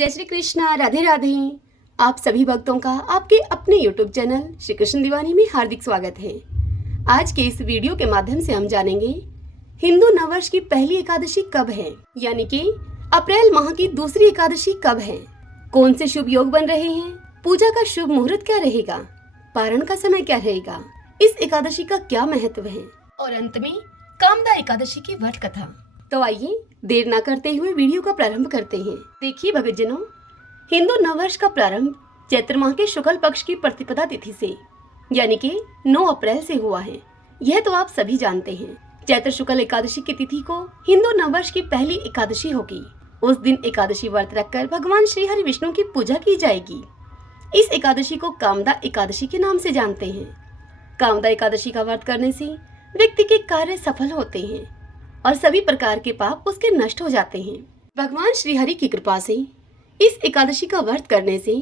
जय श्री कृष्णा, राधे राधे। आप सभी भक्तों का आपके अपने YouTube चैनल श्री कृष्ण दीवानी में हार्दिक स्वागत है। आज के इस वीडियो के माध्यम से हम जानेंगे हिंदू नववर्ष की पहली एकादशी कब है, यानी कि अप्रैल माह की दूसरी एकादशी कब है, कौन से शुभ योग बन रहे हैं, पूजा का शुभ मुहूर्त क्या रहेगा, पारण का समय क्या रहेगा, इस एकादशी का क्या महत्व है और अंत में कामदा एकादशी की व्रत कथा। तो आइए देर न करते हुए वीडियो का प्रारंभ करते हैं। देखिए भक्तजनों, हिंदू नववर्ष का प्रारंभ चैत्र माह के शुक्ल पक्ष की प्रतिपदा तिथि से यानी कि 9 अप्रैल से हुआ है। यह तो आप सभी जानते हैं। चैत्र शुक्ल एकादशी की तिथि को हिंदू नववर्ष की पहली एकादशी होगी। उस दिन एकादशी व्रत रखकर भगवान श्री हरि विष्णु की पूजा की जाएगी। इस एकादशी को कामदा एकादशी के नाम से जानते हैं। कामदा एकादशी का व्रत करने से व्यक्ति के कार्य सफल होते हैं और सभी प्रकार के पाप उसके नष्ट हो जाते हैं। भगवान श्री हरि की कृपा से इस एकादशी का व्रत करने से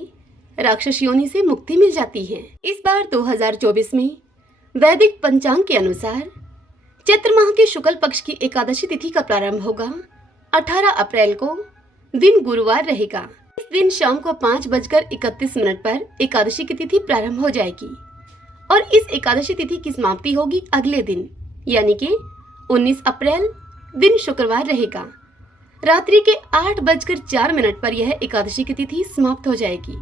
राक्षस योनि से मुक्ति मिल जाती है। इस बार 2024 में वैदिक पंचांग के अनुसार चैत्र माह के शुक्ल पक्ष की एकादशी तिथि का प्रारंभ होगा 18 अप्रैल को। दिन गुरुवार रहेगा। इस दिन शाम को 5:31 पर एकादशी की तिथि प्रारंभ हो जाएगी और इस एकादशी तिथि की समाप्ति होगी अगले दिन, यानी कि 19 अप्रैल दिन शुक्रवार रहेगा। रात्रि के 8:04 पर यह एकादशी की तिथि समाप्त हो जाएगी।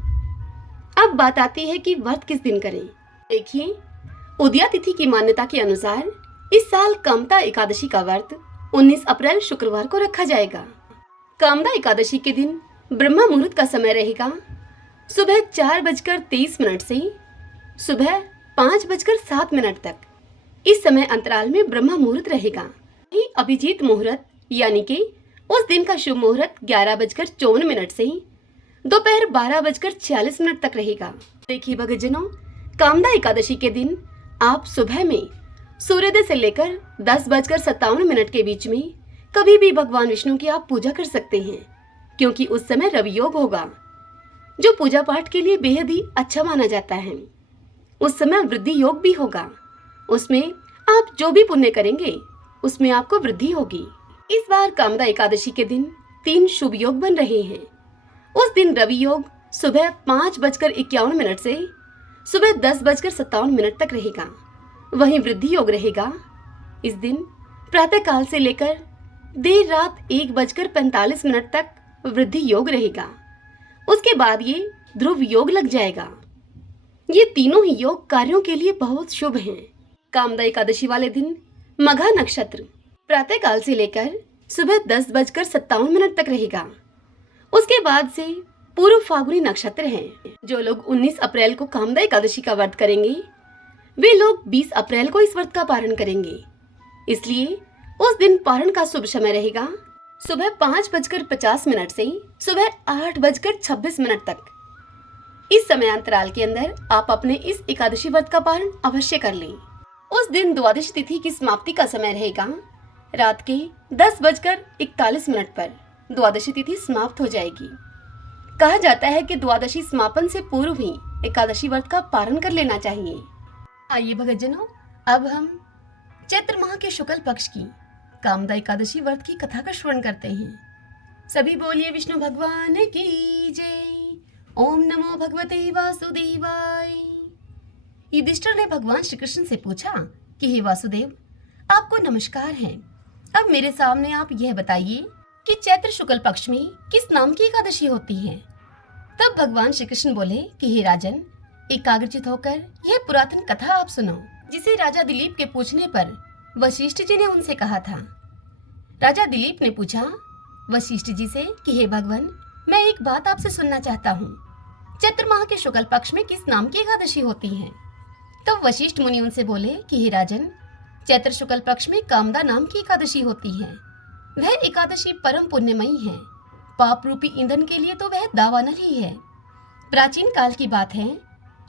अब बात आती है कि व्रत किस दिन करें। देखिए, उदया तिथि की मान्यता के अनुसार इस साल कामदा एकादशी का व्रत 19 अप्रैल शुक्रवार को रखा जाएगा। कामदा एकादशी के दिन ब्रह्म मुहूर्त का समय रहेगा सुबह 4:23 से सुबह 5:07 तक। इस समय अंतराल में ब्रह्म मुहूर्त रहेगा। वहीं अभिजीत मुहूर्त यानी कि उस दिन का शुभ मुहूर्त 11:54 से दोपहर 12:46 तक रहेगा। देखिए भक्तजनों, कामदा एकादशी के दिन आप सुबह में सूर्योदय से लेकर 10:57 के बीच में कभी भी भगवान विष्णु की आप पूजा कर सकते हैं, क्योंकि उस समय रवि योग होगा, जो पूजा पाठ के लिए बेहद ही अच्छा माना जाता है। उस समय वृद्धि योग भी होगा। उसमें आप जो भी पुण्य करेंगे उसमें आपको वृद्धि होगी। इस बार कामदा एकादशी के दिन 3 शुभ योग बन रहे हैं। उस दिन रवि योग सुबह 5:51 से सुबह 10:57 तक रहेगा। वहीं वृद्धि योग रहेगा इस दिन प्रातः काल से लेकर देर रात 1:45 तक वृद्धि योग रहेगा। उसके बाद ये ध्रुव योग लग जाएगा। ये तीनों ही योग कार्यों के लिए बहुत शुभ हैं। कामदा एकादशी वाले दिन मघा नक्षत्र प्रातः काल से लेकर सुबह 10:57 तक रहेगा। उसके बाद से पूर्व फाल्गुनी नक्षत्र है। जो लोग 19 अप्रैल को कामदा एकादशी का व्रत करेंगे वे लोग 20 अप्रैल को इस व्रत का पारण करेंगे। इसलिए उस दिन पारण का शुभ समय रहेगा सुबह 5:50 से सुबह 8:26 तक। इस समय अंतराल के अंदर आप अपने इस एकादशी व्रत का पारण अवश्य कर लें। उस दिन द्वादशी तिथि की समाप्ति का समय रहेगा रात के 10:41 पर द्वादशी तिथि समाप्त हो जाएगी। कहा जाता है कि द्वादशी समापन से पूर्व ही एकादशी व्रत का पारण कर लेना चाहिए। आइए भक्तजनों, अब हम चैत्र माह के शुक्ल पक्ष की कामदा एकादशी व्रत की कथा का श्रवण करते हैं। सभी बोलिए विष्णु भगवान की जय। ओम नमो भगवते वासुदेवाय। युधिष्ठिर ने भगवान श्री कृष्ण से पूछा कि हे वासुदेव, आपको नमस्कार है। अब मेरे सामने आप यह बताइए कि चैत्र शुक्ल पक्ष में किस नाम की एकादशी होती है। तब भगवान श्री कृष्ण बोले कि हे राजन, एकाग्रचित होकर यह पुरातन कथा आप सुनो, जिसे राजा दिलीप के पूछने पर वशिष्ठ जी ने उनसे कहा था। राजा दिलीप ने पूछा वशिष्ठ जी से कि हे भगवान, मैं एक बात आपसे सुनना चाहता हूँ। चैत्र माह के शुक्ल पक्ष में किस नाम की एकादशी होती है। तब वशिष्ठ मुनि उनसे बोले कि हे राजन, चैत्र शुक्ल पक्ष में कामदा नाम की एकादशी होती है। वह एकादशी परम पुण्यमयी है। पाप रूपी ईंधन के लिए तो वह दावानल ही है। प्राचीन काल की बात है,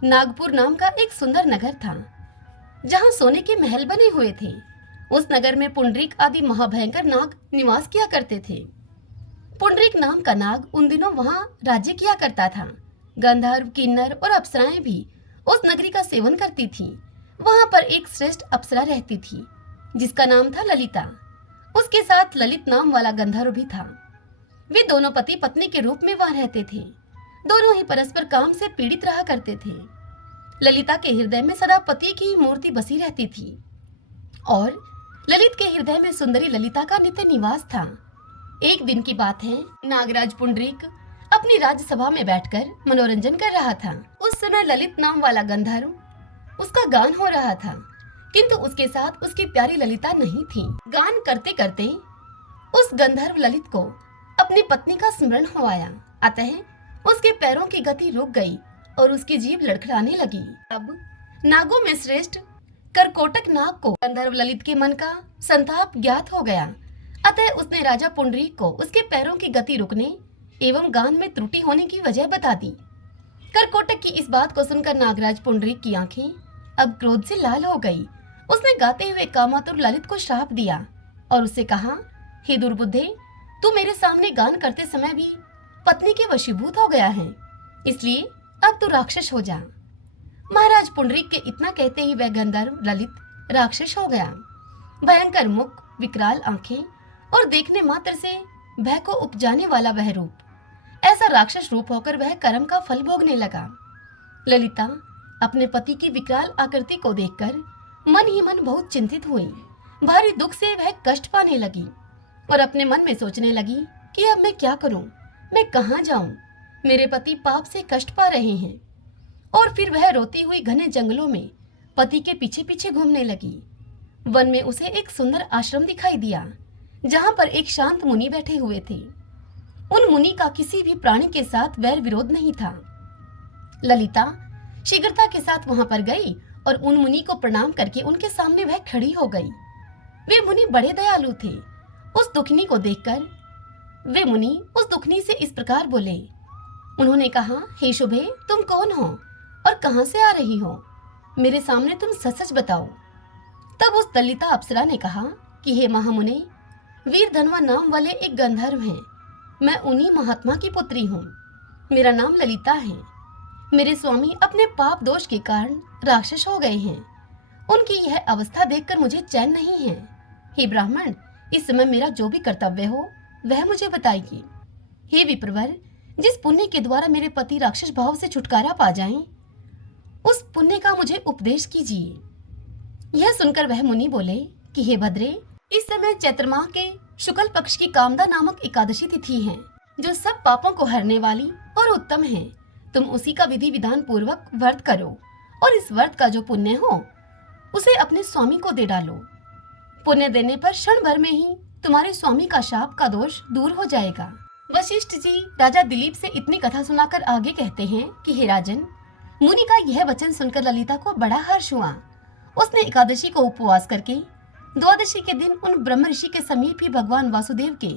नागपुर नाम का एक सुंदर नगर था, जहाँ सोने के महल बने हुए थे। उस नगर में पुंडरीक आदि महाभयंकर नाग निवास किया करते थे। पुंडरीक नाम का नाग उन दिनों वहाँ राज्य किया करता था। गंधर्व, किन्नर और अप्सराएं भी उस नगरी का सेवन करती थी। वहां पर एक श्रेष्ठ अप्सरा रहती थी जिसका नाम था ललिता। उसके साथ ललित नाम वाला गंधर्व भी था। वे दोनों पति पत्नी के रूप में वहां रहते थे। दोनों ही परस्पर काम से पीड़ित रहा करते थे। ललिता के हृदय में सदा पति की मूर्ति बसी रहती थी और ललित के हृदय में सुंदरी ललिता का नित्य निवास था। एक दिन की बात है, नागराज पुंडरीक अपनी राज्यसभा में बैठकर मनोरंजन कर रहा था। उस समय ललित नाम वाला गंधर्व, उसका गान हो रहा था, किंतु उसके साथ उसकी प्यारी ललिता नहीं थी। गान करते करते उस गंधर्व ललित को अपनी पत्नी का स्मरण हो आया, अतः उसके पैरों की गति रुक गई और उसकी जीभ लड़खड़ाने लगी। अब नागों में श्रेष्ठ करकोटक नाग को गंधर्व ललित के मन का संताप ज्ञात हो गया, अतः उसने राजा पुंडरीक को उसके पैरों की गति रुकने एवं गान में त्रुटि होने की वजह बता दी। करकोटक की इस बात को सुनकर नागराज पुंडरीक की आंखें अब क्रोध से लाल हो गई। उसने गाते हुए कामातुर ललित को श्राप दिया और उससे कहा, हे दुर्बुद्धे, तू मेरे सामने गान करते समय भी पत्नी के वशीभूत हो गया है, इसलिए अब तू राक्षस हो जा। महाराज पुंडरीक के इतना कहते ही वह गंधर्व ललित राक्षस हो गया। भयंकर मुख, विकराल आंखें और देखने मात्र से भय को उपजाने वाला वह रूप, ऐसा राक्षस रूप होकर वह कर्म का फल भोगने लगा। ललिता अपने पति की विकराल आकृति को देखकर मन ही मन बहुत चिंतित हुई। भारी दुख से वह कष्ट पाने लगी और अपने मन में सोचने लगी कि अब मैं क्या करूं, मैं कहां जाऊं, मेरे पति पाप से कष्ट पा रहे हैं। और फिर वह रोती हुई घने जंगलों में पति के पीछे पीछे घूमने लगी। वन में उसे एक सुंदर आश्रम दिखाई दिया, जहां पर एक शांत मुनि बैठे हुए थे। उन मुनि का किसी भी प्राणी के साथ वैर विरोध नहीं था। ललिता शीघ्रता के साथ वहां पर गई और उन मुनि को प्रणाम करके उनके सामने वह खड़ी हो गई। वे मुनि बड़े दयालु थे। उस दुखनी को देखकर वे मुनि उस दुखनी से इस प्रकार बोले। उन्होंने कहा, हे शुभे, तुम कौन हो और कहां से आ रही हो? मेरे सामने तुम सच सच बताओ। तब उस दलिता अप्सरा ने कहा कि हे महामुने, वीर धनवा नाम वाले एक गंधर्व हैं। मैं उन्हीं महात्मा की पुत्री हूँ। मेरा नाम ललिता है। मेरे स्वामी अपने पाप दोष के कारण राक्षस हो गए हैं। उनकी यह अवस्था देखकर मुझे चैन नहीं है। हे ब्राह्मण, इस समय मेरा जो भी कर्तव्य हो वह मुझे बताइए। हे विप्रवर, जिस पुण्य के द्वारा मेरे पति राक्षस भाव से छुटकारा पा जाएं, उस पुण्य का मुझे उपदेश कीजिए। यह सुनकर वह मुनि बोले कि हे भद्रे, इस समय चैत्र माह के शुक्ल पक्ष की कामदा नामक एकादशी तिथि है, जो सब पापों को हरने वाली और उत्तम है। तुम उसी का विधि विधान पूर्वक व्रत करो और इस व्रत का जो पुण्य हो उसे अपने स्वामी को दे डालो। पुण्य देने पर क्षण भर में ही तुम्हारे स्वामी का शाप का दोष दूर हो जाएगा। वशिष्ठ जी राजा दिलीप से इतनी कथा सुनाकर आगे कहते हैं कि हे राजन, मुनि का यह वचन सुनकर ललिता को बड़ा हर्ष हुआ। उसने एकादशी को उपवास करके द्वादशी के दिन उन ब्रह्म ऋषि के समीप ही भगवान वासुदेव के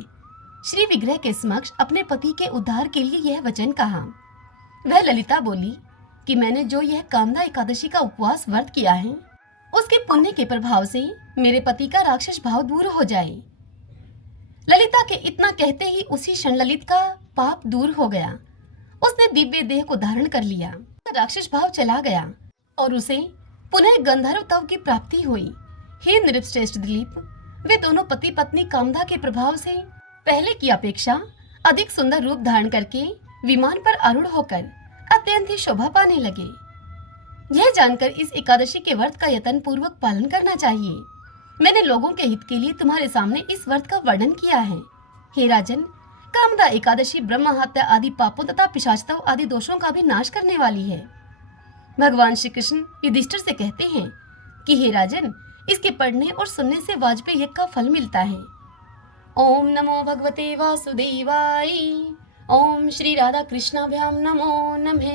श्री विग्रह के समक्ष अपने पति के उद्धार के लिए यह वचन कहा। वह ललिता बोली कि मैंने जो यह कामदा एकादशी का उपवास व्रत किया है, उसके पुण्य के प्रभाव से मेरे पति का राक्षस भाव दूर हो जाए। ललिता के इतना कहते ही उसी क्षण ललित का पाप दूर हो गया। उसने दिव्य देह को धारण कर लिया, राक्षस भाव चला गया और उसे पुनः गंधर्व तव की प्राप्ति हुई। हे नृपश्रेष्ठ दिलीप, वे दोनों पति पत्नी कामदा के प्रभाव से पहले की अपेक्षा अधिक सुंदर रूप धारण करके विमान पर आरूढ़ होकर अत्यंत ही शोभा पाने लगे। यह जानकर इस एकादशी के व्रत का यत्न पूर्वक पालन करना चाहिए। मैंने लोगों के हित के लिए तुम्हारे सामने इस व्रत का वर्णन किया है। हे राजन, कामदा एकादशी ब्रह्म हत्या आदि पापों तथा पिशाचत्व आदि दोषों का भी नाश करने वाली है। भगवान श्री कृष्ण युधिष्ठिर से कहते हैं कि हे राजन, इसके पढ़ने और सुनने से वाजपेयी यज्ञ का फल मिलता है। ओम नमो भगवते वासुदेवाय। ओम श्री राधा कृष्णाभ्याम नमो नमः।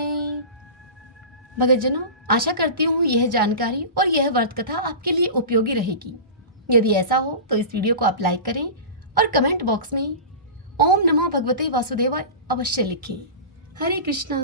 भगतजनों, आशा करती हूँ यह जानकारी और यह व्रत कथा आपके लिए उपयोगी रहेगी। यदि ऐसा हो तो इस वीडियो को आप लाइक करें और कमेंट बॉक्स में ओम नमो भगवते वासुदेवाय अवश्य लिखें। हरे कृष्णा।